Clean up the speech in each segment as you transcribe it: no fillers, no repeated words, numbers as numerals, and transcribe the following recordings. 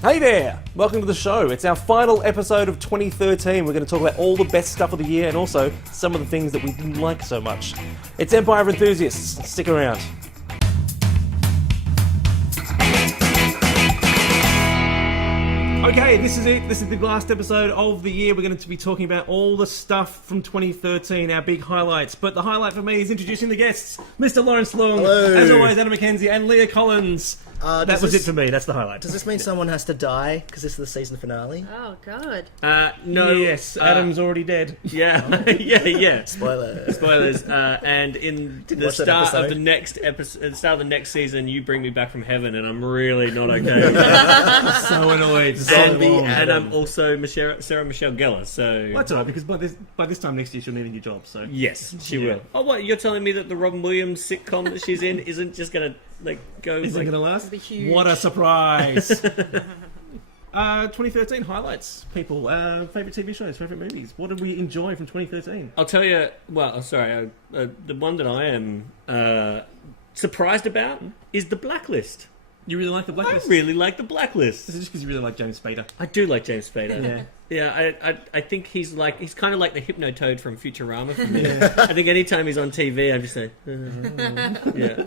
Hey there! Welcome to the show. It's our final episode of 2013. We're going to talk about all the best stuff of the year and also some of the things that we didn't like so much. It's Empire of Enthusiasts. Stick around. Okay, this is it. This is the last episode of the year. We're going to be talking about all the stuff from 2013, our big highlights. But the highlight for me is introducing the guests. Mr. Lawrence Leung, as always, Anna McKenzie, and Leah Collins. That was it for me. That's the highlight. Does this mean someone has to die because this is the season finale? Oh, God. No. Yes, Adam's already dead. Yeah, yeah. Spoilers. And in the start of the next episode, at the start of the next season, you bring me back from heaven, and I'm really not okay. So annoyed. And I'm also Sarah Michelle Gellar. So well, that's alright, because by this time next year she'll need a new job. So yes, she will. Oh, what? You're telling me that the Robin Williams sitcom that she's in isn't just gonna go? Isn't gonna last? Be huge. What a surprise! 2013 highlights, people. Favorite TV shows, favorite movies. What did we enjoy from 2013? I'll tell you. Well, sorry. The one that I am surprised about is the Blacklist. You really like the Blacklist? I really like the Blacklist. Is it just because you really like James Spader? I do like James Spader. Yeah. Yeah, I think he's kind of like the Hypnotoad from Futurama for me. I think anytime he's on TV, I'm just like, yeah.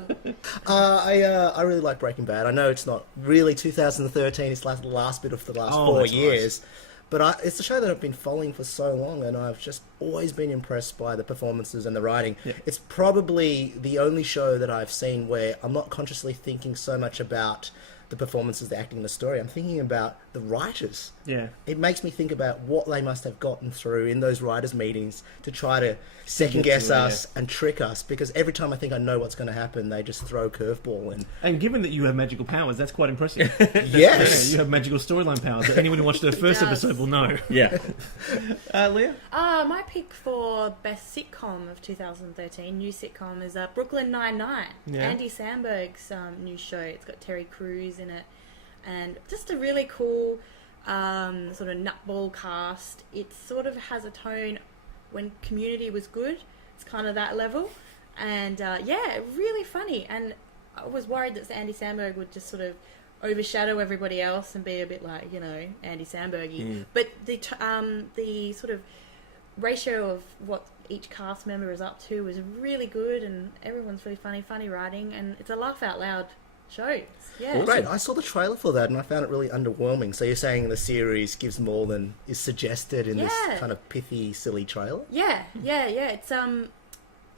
I really like Breaking Bad. I know it's not really 2013. It's like the last bit of the last 4 years. Right. But it's a show that I've been following for so long, and I've just always been impressed by the performances and the writing. Yeah. It's probably the only show that I've seen where I'm not consciously thinking so much about the performances, the acting, and the story. I'm thinking about the writers. Yeah. It makes me think about what they must have gotten through in those writers' meetings to try to second-guess us and trick us, because every time I think I know what's going to happen, they just throw a curveball in. And given that you have magical powers, that's quite impressive. Yes! Yeah, you have magical storyline powers that anyone who watched the first episode will know. Yeah. Leah? My pick for best sitcom of 2013, new sitcom, is Brooklyn Nine-Nine. Yeah. Andy Samberg's new show. It's got Terry Crews in it. And just a really cool sort of nutball cast. It sort of has a tone when Community was good. It's kind of that level. And really funny. And I was worried that Andy Samberg would just sort of overshadow everybody else and be a bit like, Andy Samberg-y. But the sort of ratio of what each cast member is up to was really good, and everyone's really funny writing, and it's a laugh out loud show. Yeah. Awesome. Great. I saw the trailer for that and I found it really underwhelming. So you're saying the series gives more than is suggested in this kind of pithy, silly trailer? Yeah. It's a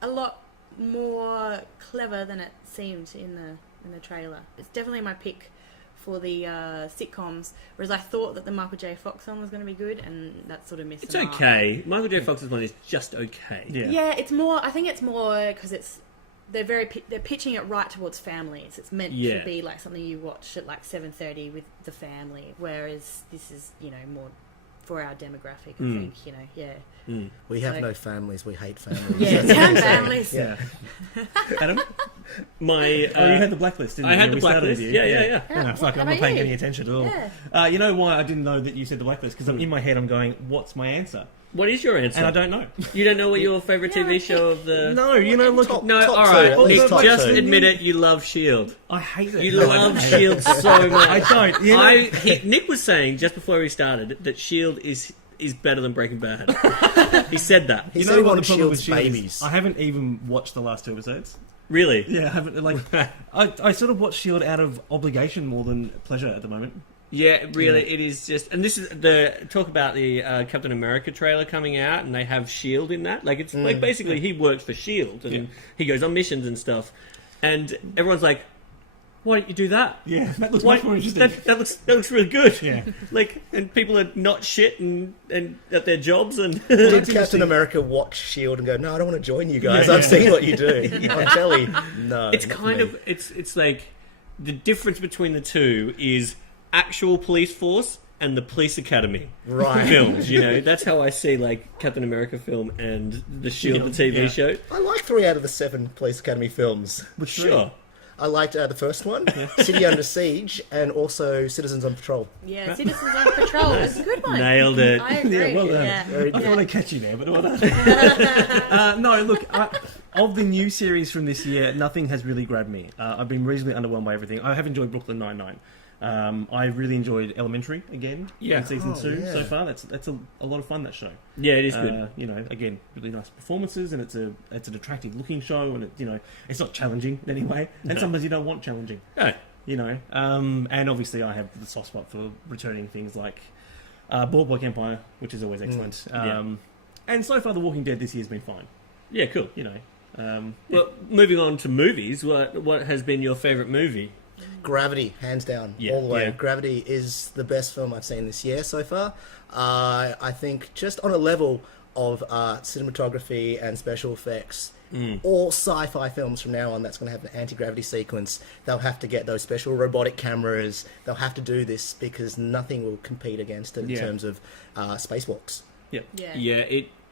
lot more clever than it seemed in the trailer. It's definitely my pick for the sitcoms, whereas I thought that the Michael J. Fox one was going to be good, and that sort of missed. It's okay. Michael J. Fox's one is just okay. Yeah. It's more. I think it's more because they're pitching it right towards families. It's meant to be like something you watch at like 7:30 with the family, whereas this is more for our demographic. I think We have no families. We hate families. Yeah, damn families. Yeah. Adam? You had the Blacklist, didn't you? I had the Blacklist. Yeah. No, fuck, I'm not paying any attention at all. Yeah. You know why I didn't know that you said the Blacklist? Because in my head I'm going, what's my answer? What is your answer? And I don't know. You don't know what your favourite TV show of the... No, look... Top all right. two, Nick, just admit it, you love S.H.I.E.L.D. I hate it. You love S.H.I.E.L.D. so much. I don't. Nick was saying, just before we started, that S.H.I.E.L.D. is better than Breaking Bad. He said that. He said he wanted S.H.I.E.L.D. S.H.I.E.L.D.'s babies. I haven't even watched the last 2 episodes. Really? Yeah, I haven't. I sort of watch S.H.I.E.L.D. out of obligation more than pleasure at the moment. Yeah, really, it is just... And this is the... Talk about the Captain America trailer coming out, and they have S.H.I.E.L.D. in that. Like, it's like basically he works for S.H.I.E.L.D., and he goes on missions and stuff. And everyone's like, why don't you do that? Yeah, that looks much more interesting. That looks really good. Yeah. And people are not shit and at their jobs. And Did Captain America watch S.H.I.E.L.D. and go, no, I don't want to join you guys. I've seen what you do. On telly. No, it's kind of... It's like... The difference between the two is... actual police force and the police academy films, that's how I see like Captain America film and the S.H.I.E.L.D. the TV show. I like 3 out of the 7 police academy films. Sure. I liked the first one, City Under Siege, and also Citizens on Patrol. Yeah, Citizens on Patrol is a good one. Nailed it. I agree. Yeah, well done. Yeah. I thought I'd catch you there, but well done. No, look, of the new series from this year, nothing has really grabbed me. I've been reasonably underwhelmed by everything. I have enjoyed Brooklyn Nine-Nine. I really enjoyed Elementary again in season 2 yeah. so far. That's a lot of fun, that show. Yeah, it is good. You know, again, really nice performances, and it's an attractive looking show, and it's not challenging in any way. And sometimes you don't want challenging. No. You know, and obviously I have the soft spot for returning things like Boardwalk Empire, which is always excellent. And so far, The Walking Dead this year's been fine. Yeah, cool. You know. Well, moving on to movies, what has been your favourite movie? Gravity, hands down, all the way. Gravity is the best film I've seen this year so far. I think just on a level of cinematography and special effects, all sci-fi films from now on that's going to have an anti-gravity sequence, they'll have to get those special robotic cameras. They'll have to do this because nothing will compete against it in terms of spacewalks.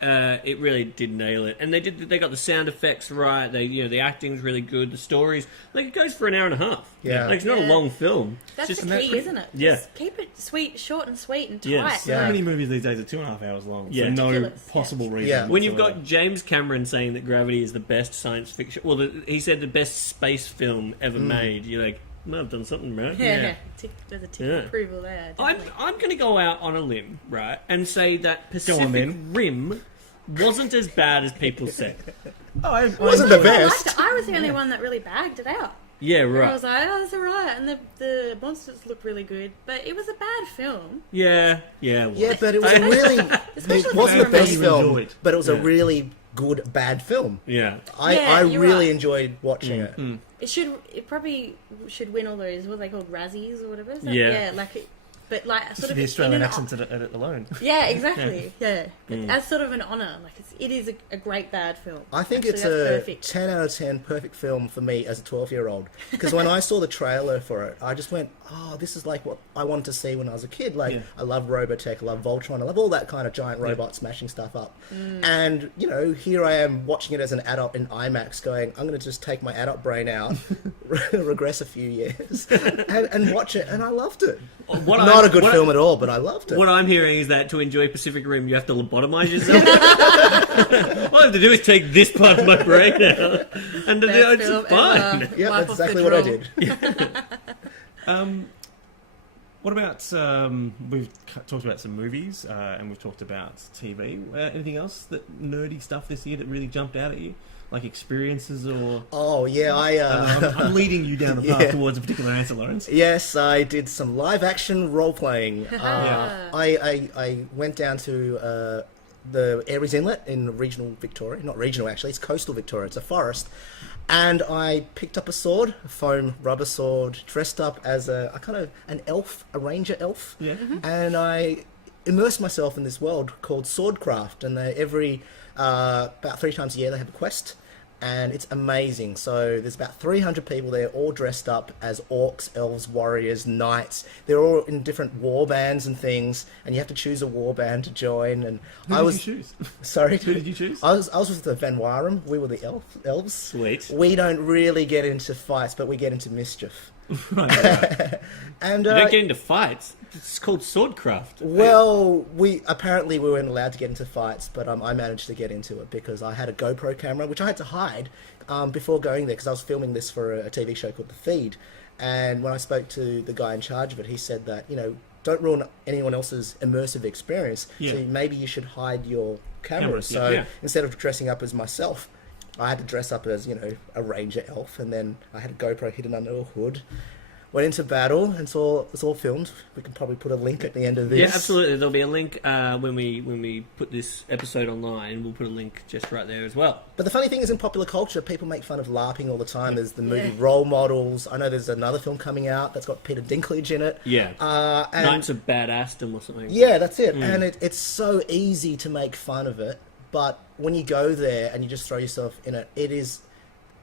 It really did nail it, and they got the sound effects right. The acting's really good. The stories, like, it goes for an hour and a half. Yeah, it's not a long film. That's just the key, isn't it? Yeah, Just keep it sweet, short and sweet and tight. Yes. So many movies these days are 2.5 hours long for no Ridiculous. possible reason. Yeah. When you've got James Cameron saying that Gravity is the best science fiction, he said the best space film ever made. You're like, well, I've done something right. Yeah. There's a tick of approval there. I'm Definitely. going to go out on a limb, right, and say that on, Pacific then. Rim wasn't as bad as people said. It wasn't the I liked best. it. I was the only one that really bagged it out. Yeah, I right. was like, oh, that's alright. And the monsters look really good. But it was a bad film. Yeah. Yeah, but it was a really... Especially It wasn't the for best you film, enjoyed. but it was a really good, bad film. Yeah. I you're really right. enjoyed watching it. It probably should win all those, what are they called, Razzies or whatever? Is that? Yeah. Yeah, like it, but like Just sort of the Australian in an accents at it alone. Yeah, exactly. Yeah, but as sort of an honour, like it is a great bad film. I think Actually, it's that's a perfect. 10 out of 10 perfect film for me as a 12-year-old. Because when I saw the trailer for it, I just went, oh, this is like what I wanted to see when I was a kid. Like, I love Robotech, I love Voltron, I love all that kind of giant robot smashing stuff up. And, here I am watching it as an adult in IMAX going, I'm going to just take my adult brain out, regress a few years, and watch it. And I loved it. Not a good film at all, but I loved it. What I'm hearing is that to enjoy Pacific Rim, you have to lobotomize yourself. All I have to do is take this part of my brain out, and Best film it's fine. Yeah, Wipe that's off the exactly what I drill. did. What about we've talked about some movies and we've talked about TV. Anything else nerdy stuff this year that really jumped out at you, like experiences or? Oh, yeah, I'm leading you down the path Yeah. towards a particular answer, Lawrence. Yes, I did some live action role playing. I went down to the Aries Inlet in regional Victoria. Not regional, actually, it's coastal Victoria. It's a forest. And I picked up a sword, a foam rubber sword, dressed up as an elf, a ranger elf. Yeah. And I immersed myself in this world called Swordcraft. And about 3 times a year they have a quest. And it's amazing. So there's about 300 people there, all dressed up as orcs, elves, warriors, knights. They're all in different war bands and things, and you have to choose a war band to join. And Who did you choose? Sorry, Who did you choose? I was with the Van Wyrum. We were the elves. Sweet. We don't really get into fights, but we get into mischief. Right. And You don't get into fights. It's called Swordcraft. well, we weren't allowed to get into fights, but I managed to get into it because I had a GoPro camera, which I had to hide before going there because I was filming this for a TV show called The Feed. And when I spoke to the guy in charge of it, he said that don't ruin anyone else's immersive experience. Yeah. So maybe you should hide your cameras. Cameras, So yeah. instead of dressing up as myself, I had to dress up as a ranger elf, and then I had a GoPro hidden under a hood. Went into battle, and it's all filmed. We can probably put a link at the end of this. Yeah, absolutely. There'll be a link when we put this episode online. We'll put a link just right there as well. But the funny thing is, in popular culture, people make fun of LARPing all the time. There's the movie Role Models. I know there's another film coming out that's got Peter Dinklage in it. Yeah. And Knights of Badassdom or something. yeah, that's it. And it's so easy to make fun of it. But when you go there and you just throw yourself in it, it is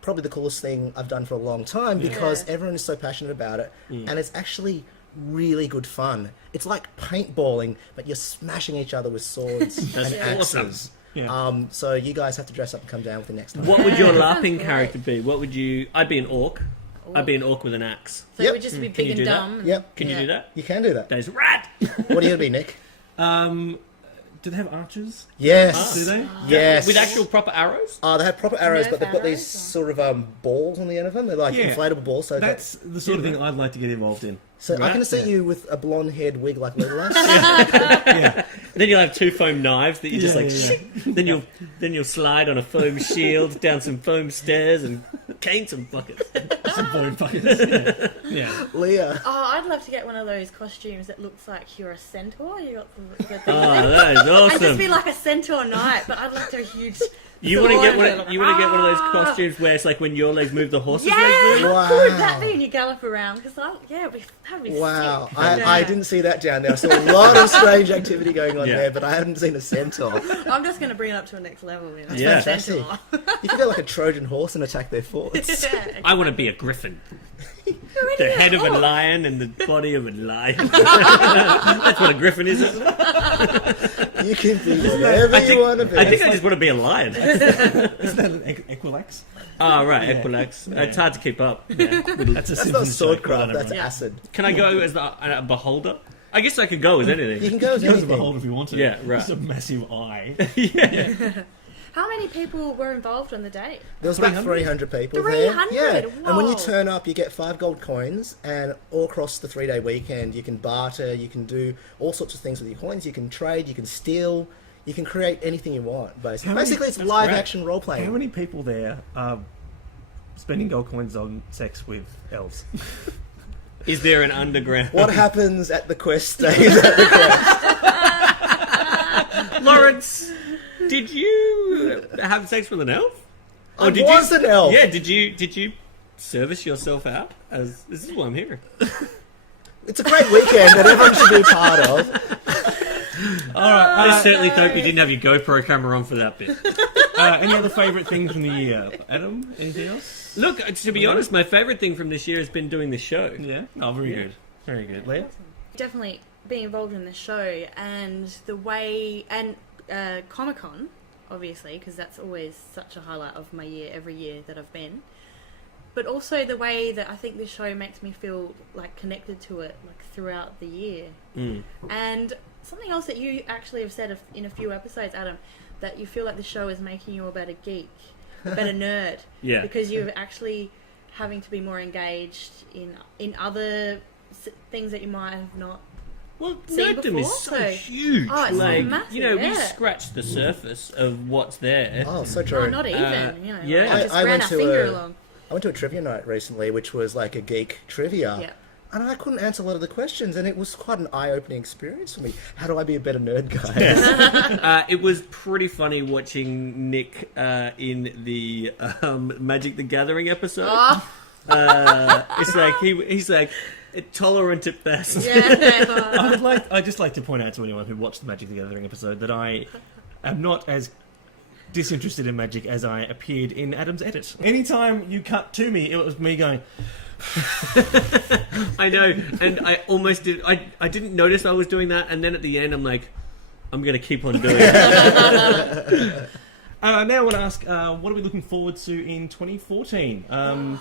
probably the coolest thing I've done for a long time because everyone is so passionate about it, and it's actually really good fun. It's like paintballing, but you're smashing each other with swords and awesome. axes. Yeah. So you guys have to dress up and come down with the next time. What would your that sounds LARPing great. character be? What would you... I'd be an orc. I'd be an orc with an axe. So Yep. it would just be Can big you and do that? dumb. Yep. Can you do that? You can do that. That is rad! What are you going to be, Nick? do they have archers? Yes. Do they? Yes. With actual proper arrows? They have proper arrows, Nerf but they've got these arrows, sort of balls on the end of them. They're like Yeah. inflatable balls. So That's the sort of thing I'd like to get involved in. so I Right. can see you with a blonde-haired wig like Legolas. Yeah. Then you'll have 2 foam knives that you just Yeah. then you'll slide on a foam shield down some foam stairs and cane some buckets. Some foam buckets. Yeah. Leah. Oh, I'd love to get one of those costumes that looks like you're a centaur. You got the thing. Oh, that is I'd just awesome. be like a centaur knight, but I'd like to have a huge. You want to get sword. one? You want to get one of those costumes where it's like when your legs move, the horse's Yeah, legs move. how Wow. cool would that be? And you gallop around because that'd be Wow, sick. I didn't see that down there. I saw a lot of strange activity going on Yeah. there, but I hadn't seen a centaur. I'm just going to bring it up to a next level. You know? Yeah. Fantastic. Centaur. You could get like a Trojan horse and attack their forts. Yeah. I want to be a griffin. Already The head of a cool. lion and the body of a lion. That's what a griffin is, isn't it? You can be whatever you want to be. I think I just want to be a lion. Isn't that an Equilax? Oh, right, Yeah. It's Yeah. hard to keep up. That's a That's not Simpsons joke, swordcraft, well that's done, acid. Can I go as a beholder? I guess I could go as You anything. can go as everyone. Goes anything. to behold if you want to. Yeah, right. It's a massive eye. How many people were involved on the day? There was about 300? 300 people 300? there. Yeah. And when you Whoa. turn up, you get 5 gold coins, and all across the 3-day weekend, you can barter, you can do all sorts of things with your coins, you can trade, you can steal, you can create anything you want, basically. How many- Basically, it's That's live great. action role playing. How many people there are spending gold coins on sex with elves? Is there an underground? What happens at the quest stays at the quest. Lawrence, did you have sex with an elf? I was an elf. Yeah, did you service yourself out? As this is what I'm hearing. It's a great weekend that everyone should be part of. All right. I certainly hope you didn't have your GoPro camera on for that bit. Any other favourite things from the year? Adam, anything else? Look, to be honest, my favourite thing from this year has been doing the show. Yeah. Oh, very Yeah. good. Very good. Leah? Definitely being involved in the show and the way and Comic-Con, obviously, because that's always such a highlight of my year every year that I've been. But also the way that I think this show makes me feel like connected to it like throughout the year. Mm. And something else that you actually have said in a few episodes, Adam, that you feel like the show is making you a better geek, a better nerd, Yeah. because you're actually having to be more engaged in other things that you might have not. Well, Seen nerddom before, is so so- huge. Oh, it's like, massive, you know, we yeah. scratched the surface of what's there. Oh, so true. Oh, not even. You know, yeah. I just I ran went our to finger a- along. I went to a trivia night recently, which was like a geek trivia. Yeah. And I couldn't answer a lot of the questions, and it was quite an eye-opening experience for me. How do I be a better nerd guy? It was pretty funny watching Nick in the Magic the Gathering episode. Oh, It's like he's like tolerant at best. yeah. I'd just like to point out to anyone who watched the Magic the Gathering episode that I am not as disinterested in magic as I appeared in Adam's edit. Anytime you cut to me, it was me going, I know, and I almost did. I didn't notice I was doing that, and then at the end, I'm like, I'm gonna keep on doing it. now I want to ask, what are we looking forward to in 2014? Ooh.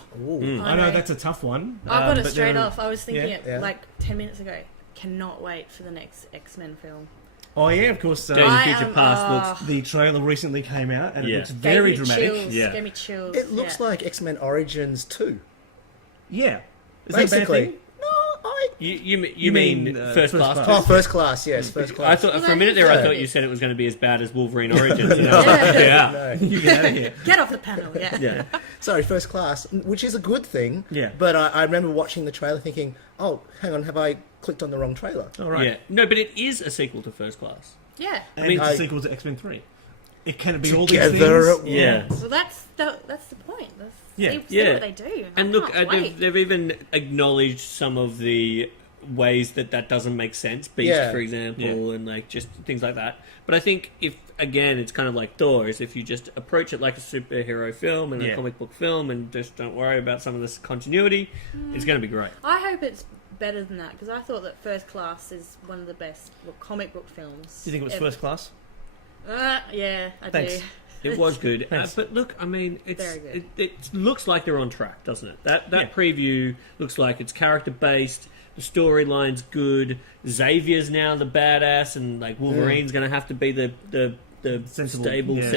I know that's a tough one. I got it but straight there- off. I was thinking Yeah. it Yeah. like 10 minutes ago. Cannot wait for the next X-Men film. Oh yeah, of course. Days of I Future am- Past looks. The trailer recently came out and it Yeah. looks very Gave me dramatic. Chills. Yeah. Gave me chills. It looks yeah. like XMen Origins 2. Yeah. Is that a bad Basically. thing? No, I... You mean First First Class? Class. Oh, first class, yes, first I class. thought Well, for a minute there, I yeah. thought you said it was going to be as bad as Wolverine Origins. You know? Yeah. Yeah. No. You get out of here. Get off the panel, yeah. Yeah. Sorry, first class, which is a good thing. Yeah. But I remember watching the trailer thinking, oh, hang on, have I clicked on the wrong trailer? All right. Yeah. No, but it is a sequel to First Class. Yeah. And I mean, it's a I- sequel to X-Men 3. It can be all these Together things. at Yeah. once. Well, that's the point. That's, Yeah. see Yeah. what they do. And I look, can't wait. they've even acknowledged some of the ways that doesn't make sense. Beast, Yeah. for example, Yeah. and like just things like that. But I think if again, it's kind of like Doors. If you just approach it like a superhero film and Yeah. a comic book film, and just don't worry about some of this continuity, it's going to be great. I hope it's better than that because I thought that First Class is one of the best comic book films. Do you think it was ever. First Class? Yeah, I Thanks. do. It was good, Thanks. but look, I mean, Very good. it looks like they're on track, doesn't it? That Yeah. preview looks like it's character based. The storyline's good. Xavier's now the badass, and like Wolverine's going to have to be the Sensible, stable, yeah.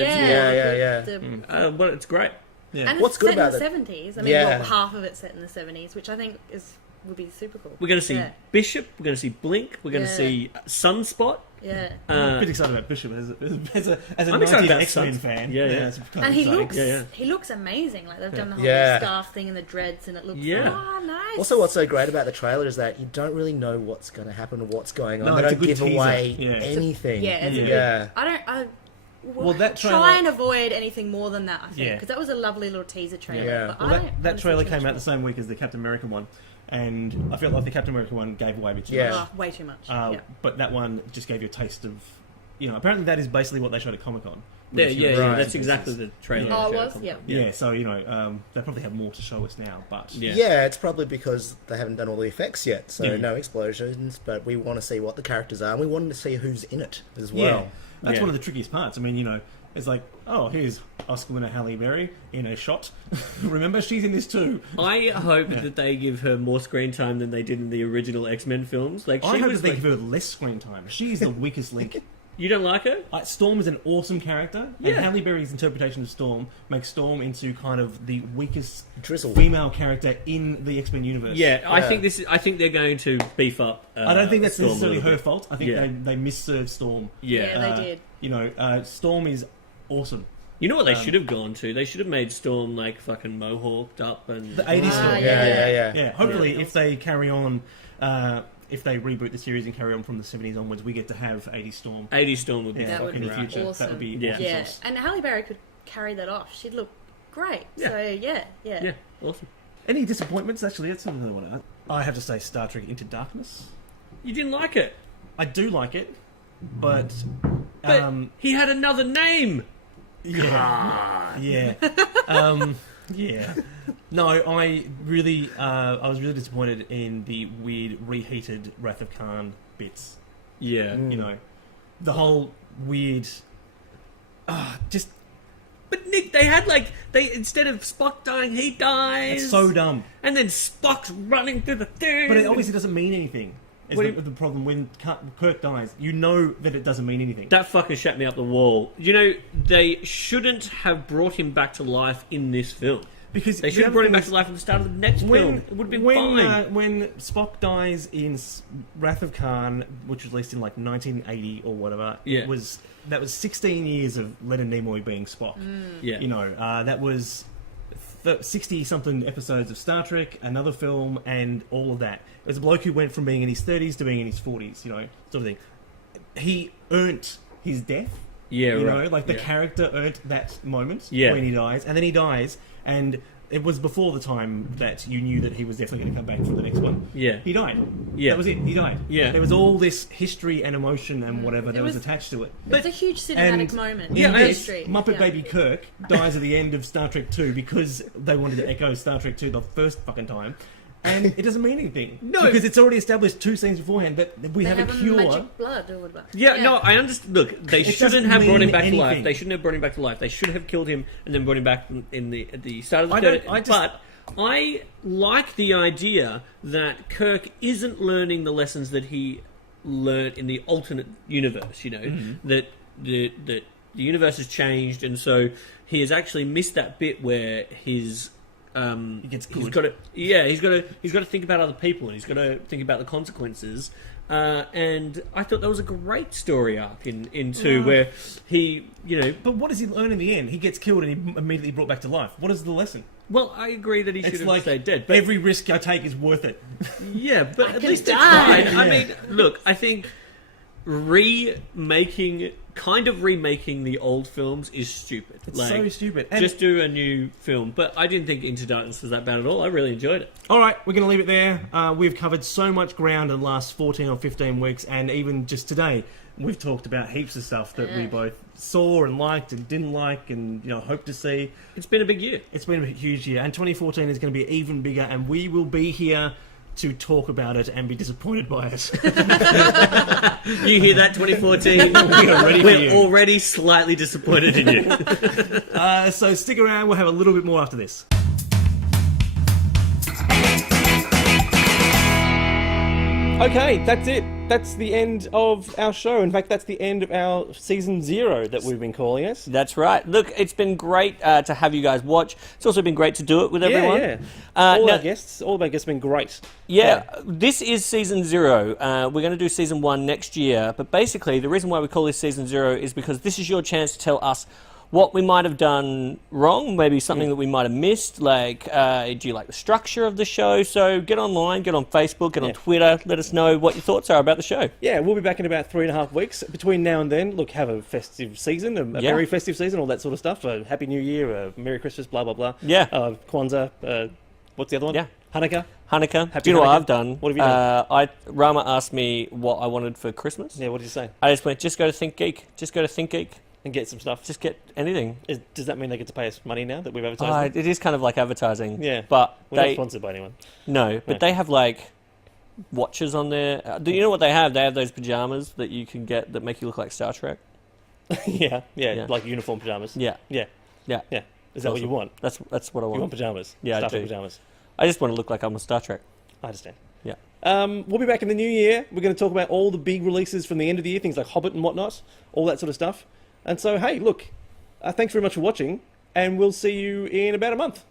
sensible. Yeah. But it's great. Yeah. And What's it's good set about in it? the 70s. I mean, Yeah. well, half of it's set in the 70s, which I think would be super cool. We're going to see Yeah. Bishop. We're going to see Blink. We're going to Yeah. see Sunspot. Yeah. I'm pretty excited about Bishop as a I'm excited 90s about X-Men Suns. fan. Yeah. it's kind of And he exciting. looks amazing. Like they've done the whole Yeah. scarf thing and the dreads, and it looks nice. Also, what's so great about the trailer is that you don't really know what's going to happen or what's going on. No, They it's a don't good give teaser. away Yeah. anything. It's a Yeah. I Well, that trailer- try and avoid anything more than that. I think Yeah. because that was a lovely little teaser trailer. Yeah. But Well, I don't that honestly trailer care came out the much same week as the Captain America one, and I felt like the Captain America one gave away a bit too Yeah. much. Oh, way too much. But that one just gave you a taste of, apparently that is basically what they showed at Comic-Con. Yeah, Right. that's exactly the trailer. Yeah. Oh, it they was? showed. Yeah. Yeah, so, they probably have more to show us now, but... Yeah. Yeah, it's probably because they haven't done all the effects yet, so Yeah. no explosions, but we want to see what the characters are, and we want to see who's in it as Yeah, well. that's Yeah. one of the trickiest parts. I mean, it's like, oh, here's Oscar winner Halle Berry in a shot. Remember, she's in this too. I hope that they give her more screen time than they did in the original X-Men films. Like, I she hope was that they like, give her less screen time. She's the weakest link. you don't like her? Storm is an awesome character, and Yeah. Halle Berry's interpretation of Storm makes Storm into kind of the weakest Drizzle. female character in the X-Men universe. Yeah, I Yeah. think they're going to beef up. I don't think that's Storm a necessarily little her bit. fault. I think Yeah. they misserved Storm. Yeah, they did. Storm is awesome. You know what they should have gone to? They should have made Storm like fucking mohawked up and The 80s Storm. yeah. Yeah, hopefully Yeah. if they carry on, if they reboot the series and carry on from the 70s onwards, we get to have 80s Storm 80 Storm would be yeah, That would in be the future. That awesome. would be Yeah. awesome Yeah, sauce. and Halle Berry could carry that off. She'd look great. Yeah. So yeah. Yeah, awesome. Any disappointments? Actually, that's something I want to ask. I have to say Star Trek Into Darkness. You didn't like it, I do like it, but... but he had another name. Yeah. Yeah. Yeah. No, I was really disappointed in the weird reheated Wrath of Khan bits. Yeah, The whole weird... just... But Nick, they had instead of Spock dying, he dies. It's so dumb. And then Spock's running through the thing. But it obviously doesn't mean anything. Is What do the problem when Kirk dies. You know that it doesn't mean anything. That fucker shut me up the wall. They shouldn't have brought him back to life in this film. Because They should have brought him back to life at the start of the next film. It would have been fine. When Spock dies in Wrath of Khan, which was released in like 1980 or whatever, Yeah. that was 16 years of Leonard Nimoy being Spock. Yeah. That was 60-something episodes of Star Trek, another film, and all of that. It was a bloke who went from being in his 30s to being in his 40s, sort of thing. He earned his death. Yeah, right. Like the Yeah. character earned that moment Yeah. when he dies, and then he dies, and it was before the time that you knew that he was definitely going to come back for the next one. Yeah. He died. Yeah. That was it. He died. Yeah. There was all this history and emotion and whatever that was was- attached to it. It's a huge cinematic And moment. in in this, history. Muppet Yeah. Baby Kirk dies at the end of Star Trek 2 because they wanted to echo Star Trek 2 the first fucking time. And it doesn't mean anything. No. Because it's already established 2 scenes beforehand that we They have a have cure. magic blood or whatever. Yeah, no, I understand. Look, they It shouldn't doesn't have brought him mean back to life. anything. They shouldn't have brought him back to life. They should have killed him and then brought him back at the start of the I third. don't- I just- But I like the idea that Kirk isn't learning the lessons that he learned in the alternate universe. That the universe has changed, and so he has actually missed that bit where his. He gets He's good. got to, yeah. He's got to think about other people, and he's got to think about the consequences. And I thought that was a great story arc into where he, But what does he learn in the end? He gets killed and he immediately brought back to life. What is the lesson? Well, I agree that he should It's have like stayed dead. But every risk I take is worth it. yeah, but at can least they die. tried. I mean, look, I think kind of remaking the old films is stupid. It's so stupid. And Just do a new film. But I didn't think Into Darkness was that bad at all. I really enjoyed it. all right, we're going to leave it there. We've covered so much ground in the last 14 or 15 weeks, and even just today, we've talked about heaps of stuff that we both saw and liked and didn't like and hope to see. It's been a big year. It's been a huge year, and 2014 is going to be even bigger, and we will be here to talk about it and be disappointed by it. You hear that, 2014? We are ready for We're you. already slightly disappointed in you. So stick around, we'll have a little bit more after this. Okay, that's it. That's the end of our show. In fact, that's the end of our season 0 that we've been calling it. That's right. Look, it's been great to have you guys watch. It's also been great to do it with everyone. Uh, All now- our guests have been great. Yeah, this is season 0. We're going to do season 1 next year. But basically, the reason why we call this season 0 is because this is your chance to tell us what we might have done wrong, maybe something that we might have missed, like, do you like the structure of the show? So get online, get on Facebook, get on Twitter, let us know what your thoughts are about the show. Yeah, we'll be back in about 3.5 weeks. Between now and then, look, have a festive season, a very festive season, all that sort of stuff. A Happy New Year, a Merry Christmas, blah, blah, blah. Yeah. Kwanzaa, what's the other one? Yeah. Hanukkah. Hanukkah. Do you know what Hanukkah. I've done? What have you done? Rama asked me what I wanted for Christmas. Yeah, what did you say? I just went, just go to ThinkGeek. Just go to ThinkGeek. And get some stuff. Just get anything. Does that mean they get to pay us money now that we've advertised? It is kind of like advertising. Yeah. But We're not they... sponsored by anyone. No, but they have, like, watches on there. Do you know what they have? They have those pajamas that you can get that make you look like Star Trek. yeah, Yeah. like uniform pajamas. Yeah. Yeah. Yeah. Yeah. Is that what you want? That's what I want. You want pajamas? Yeah, I Star do. Trek pajamas. I just want to look like I'm on Star Trek. I understand. Yeah. We'll be back in the new year. We're going to talk about all the big releases from the end of the year, things like Hobbit and whatnot, all that sort of stuff. And so, hey, look, thanks very much for watching, and we'll see you in about a month.